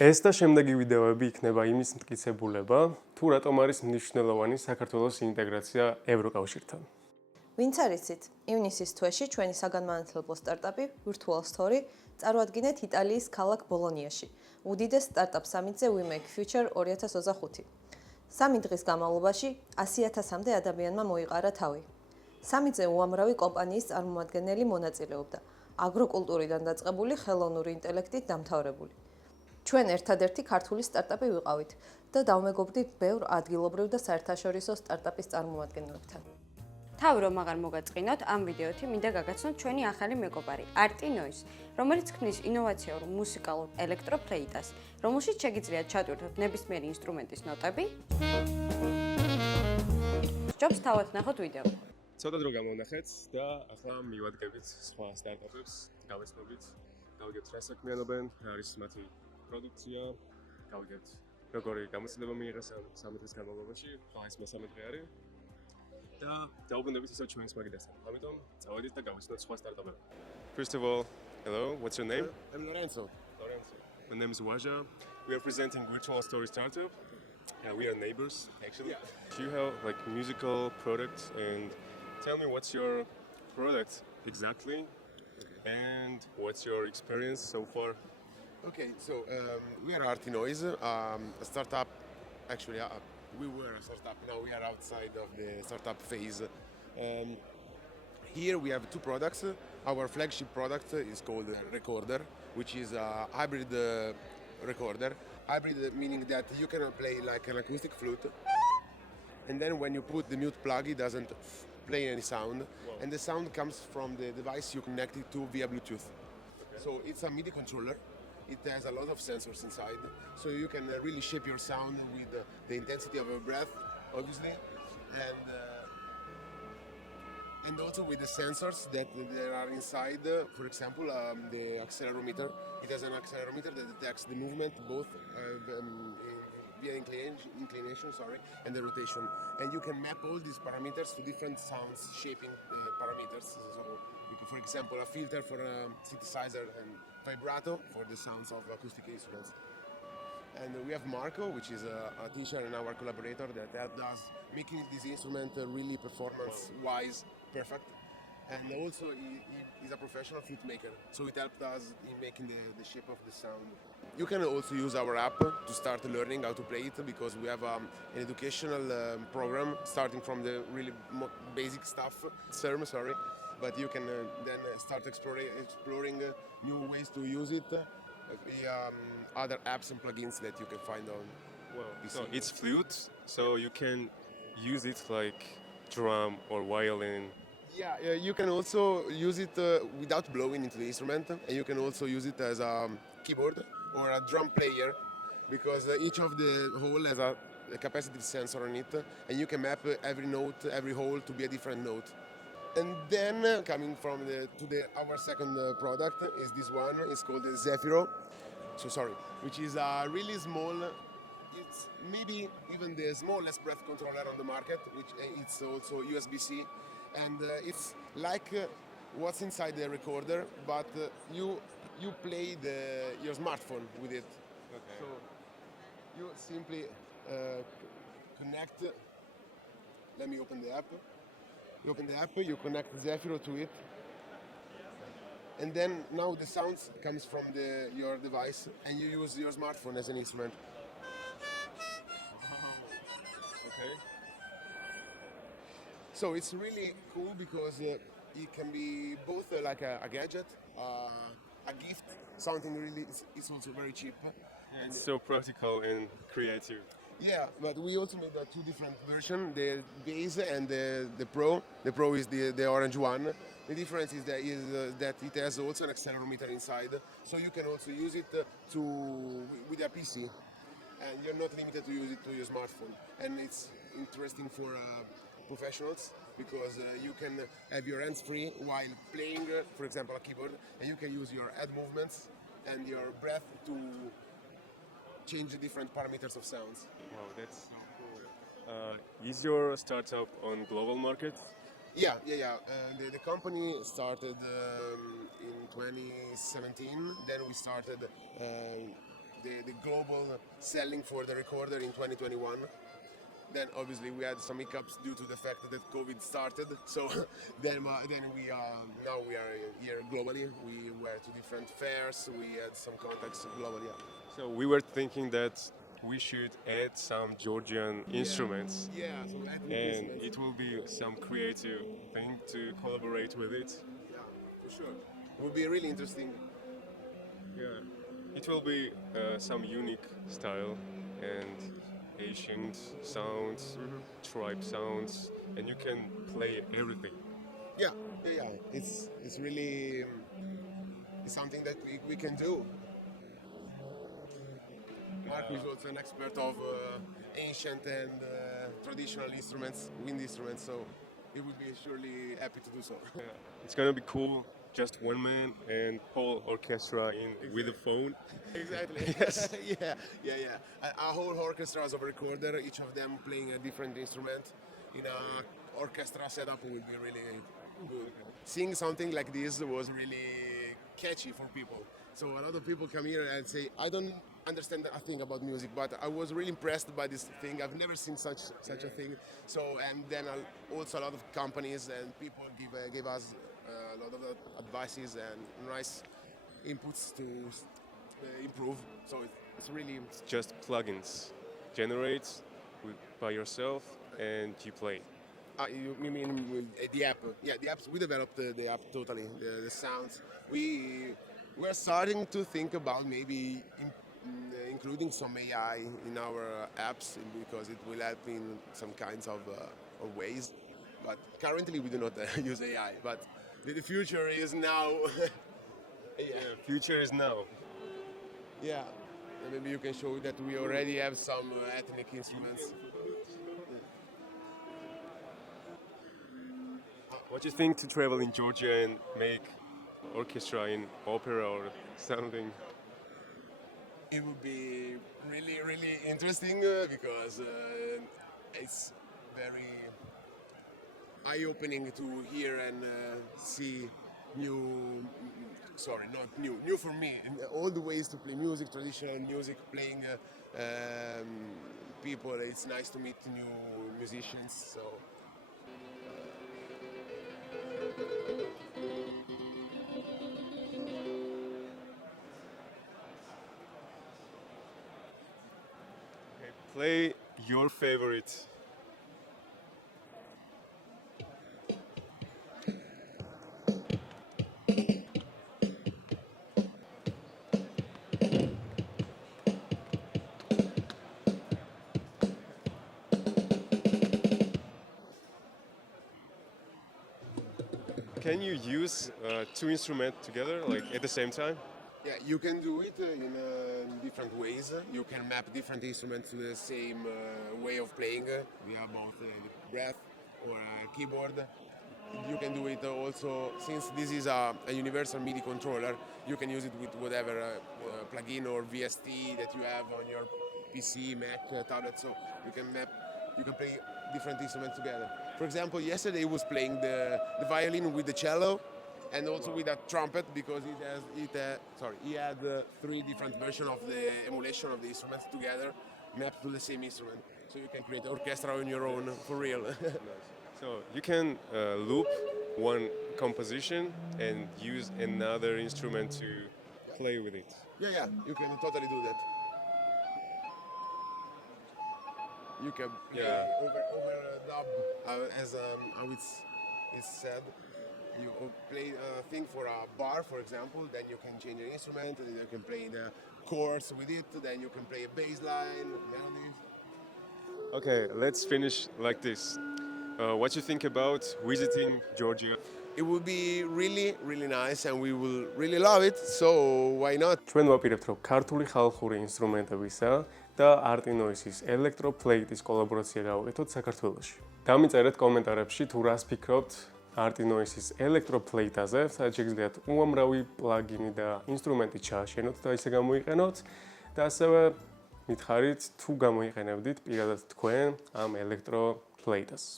ეს და შემდეგი ვიდეოები იქნება იმის მტკიცებულება, თუ რატომ არის მნიშვნელოვანი საქართველოს ინტეგრაცია ევროკავშირთან. ვინც არ იცით, ივნისის თვეში ჩვენი საგანმანათლებლო სტარტაპი Virtual Story წარუადგინეთ იტალიის ქალაქ ბოლონიაში, უდიდეს სტარტაპ სამიტზე WMF Future 2025. 3 დღის განმავლობაში 100,000-მდე ადამიანმა მოიყარა თავი. სამიტზე უამრავი კომპანიის წარმომადგენელი მონაწილეობდა, აგროკულტურიდან დაწყებული ხელოვნური ინტელექტით დამთავრებული. ჩვენ ერთადერთი ქართული სტარტაპი ვიყავით და დავმეგობრდით ბევრ ადგილობრივ და საერთაშორისო სტარტაპის წარმომადგენლებთან. თავი რომ აღარ მოგაწყინოთ, ამ ვიდეოთი მინდა გაგაცნოთ ჩვენი ახალი მეგობარი Artinoise, რომელიც ქმნის ინოვაციურ მუსიკალურ Electro Flutes, რომელშიც შეგიძლიათ ჩატვირთოთ ნებისმიერი ინსტრუმენტის ნოტები. ჯობს თავად ნახოთ ვიდეო. ცოტა დრო გამოვნახეთ და ახლა მივადგებით სხვა სტარტაპებს, გავეცნობით, გავიგებთ რა საქმიანობენ, რა არის მათი პროდუქცია, გავიგებთ როგორი გამოცდილება მიიღეს ამ 3 დღის განმავლობაში, ხა ეს მე-13 დღე არის. და დაუბრუნდებით ისევ ჩვენს მაგიდასთან. ამიტომ წავედით და გავეცნოთ სხვა სტარტაპები. First of all, hello, what's your name? I'm Lorenzo. My name is Waja. We are presenting Virtual Story Startup. We are neighbors, actually. Do you have like musical products and tell me what's your product exactly and what's your experience so far? Okay, so we are Artinoise, a startup. Actually, we were a startup. Now we are outside of the startup phase. Here we have 2 products. Our flagship product is called Recorder, which is a hybrid recorder. Hybrid meaning that you can play like an acoustic flute, and then when you put the mute plug, it doesn't play any sound, and the sound comes from the device you connect it to via Bluetooth. Okay. So it's a MIDI controller. It has a lot of sensors inside, so you can really shape your sound with the intensity of your breath, obviously, and also with the sensors that there are inside. For example, the accelerometer. It has an accelerometer that detects the movement, both via inclination, and the rotation. And you can map all these parameters to different sounds shaping parameters. So, for example, a filter for a synthesizer and vibrato for the sounds of acoustic instruments. And we have Marco, which is a teacher and our collaborator that helped us making this instrument really performance-wise perfect. And also he's a professional flute maker, so it helped us in making the shape of the sound. You can also use our app to start learning how to play it, because we have an educational program starting from the really basic stuff, but you can then start exploring new ways to use it via other apps and plugins that you can find on. So it's flute, so you can use it like drum or violin. Yeah, you can also use it without blowing into the instrument, and you can also use it as a keyboard or a drum player, because each of the hole has a capacitive sensor on it, and you can map every note, every hole to be a different note. And then coming from our second product is this one. It's called the Zefiro. Which is a really small. It's maybe even the smallest breath controller on the market, which it's also USB-C, and it's like what's inside the recorder, but you play your smartphone with it. Okay. So you simply connect. Let me open the app. You open the app, you connect Zefiro to it, and then now the sounds comes from your device, and you use your smartphone as an instrument. Okay. So it's really cool because it can be both like a gadget, a gift, something really. It's also very cheap. Yeah, it's so practical and creative. Yeah, but we also made 2 different versions, the base and the Pro. The Pro is the orange one. The difference is that it has also an accelerometer inside, so you can also use it with a PC, and you're not limited to use it to your smartphone. And it's interesting for professionals because you can have your hands free while playing, for example, a keyboard, and you can use your head movements and your breath to change the different parameters of sounds. Wow, that's so cool. Is your startup on global market? Yeah. The company started in 2017. Then we started the global selling for the recorder in 2021. Then obviously we had some hiccups due to the fact that COVID started. So then we now we are here globally. We were to different fairs. We had some contacts globally. Yeah. So we were thinking that we should add some Georgian instruments, Yeah, so ethnic and instruments. it will be some creative thing to collaborate with it. Yeah, for sure. It would be really interesting. Yeah, it will be some unique style and ancient sounds, tribe sounds, and you can play everything. Yeah. It's really it's something that we can do. Mark is also an expert of ancient and traditional instruments, wind instruments, so he would be surely happy to do so. Yeah. It's gonna be cool. Just one man and whole orchestra in with a phone. Exactly. Yes. yeah. Our whole orchestra is a recorder, each of them playing a different instrument in a orchestra setup would be really good. Seeing something like this was really catchy for people. So a lot of people come here and say, I don't understand a thing about music, but I was really impressed by this thing. I've never seen such a thing. So, and then also a lot of companies and people give us a lot of advices and nice inputs to improve. So it's really Just plugins. Generate by yourself and you play. you mean with the app? Yeah, the apps. We developed the app totally. The sounds. We're starting to think about maybe including some AI in our apps because it will help in some kinds of ways. But currently we do not use AI. But the future is now. Yeah, future is now. Yeah. And maybe you can show that we already have some ethnic instruments. What do you think to travel in Georgia and make orchestra in opera or something? It would be really, really interesting because it's very eye-opening to hear and see new. Sorry, not new. New for me. And all the ways to play music, traditional music, playing people. It's nice to meet new musicians. So. Play your favorite. Can you use two instruments together, like at the same time? Yeah, you can do it in different ways. You can map different instruments to the same way of playing. We have both breath or a keyboard. You can do it also, since this is a universal MIDI controller, you can use it with whatever plugin or VST that you have on your PC, Mac, tablet. So you can play different instruments together. For example, yesterday he was playing the violin with the cello and also with a trumpet because he had three different versions of the emulation of the instruments together mapped to the same instrument. So you can create orchestra on your own for real. So you can loop one composition and use another instrument to play with it. Yeah, you can totally do that. You can play overdub, as how it's said. You play a thing for a bar, for example, then you can change the instrument, and you can play the chords with it, then you can play a bass line, melodies. Okay, let's finish like this. What do you think about visiting Georgia? It would be really, really nice and we will really love it, so why not? ჩვენ ვაპირებთ, რომ ქართული ხალხური ინსტრუმენტებისა და Artinoise-ის Electro Flutes კოლაბორაცია გავაკეთოთ საქართველოში. გამიწერეთ კომენტარებში თუ რას ფიქრობთ Artinoise-ის Electro Flutes-აზე, სადაც შეგიძლიათ უამრავი პლაგინი და ინსტრუმენტი ჩააშენოთ და ისე გამოიყენოთ და ასევე მითხარით თუ გამოიყენებდით პირადად თქვენ ამ Electro Flutes-ს.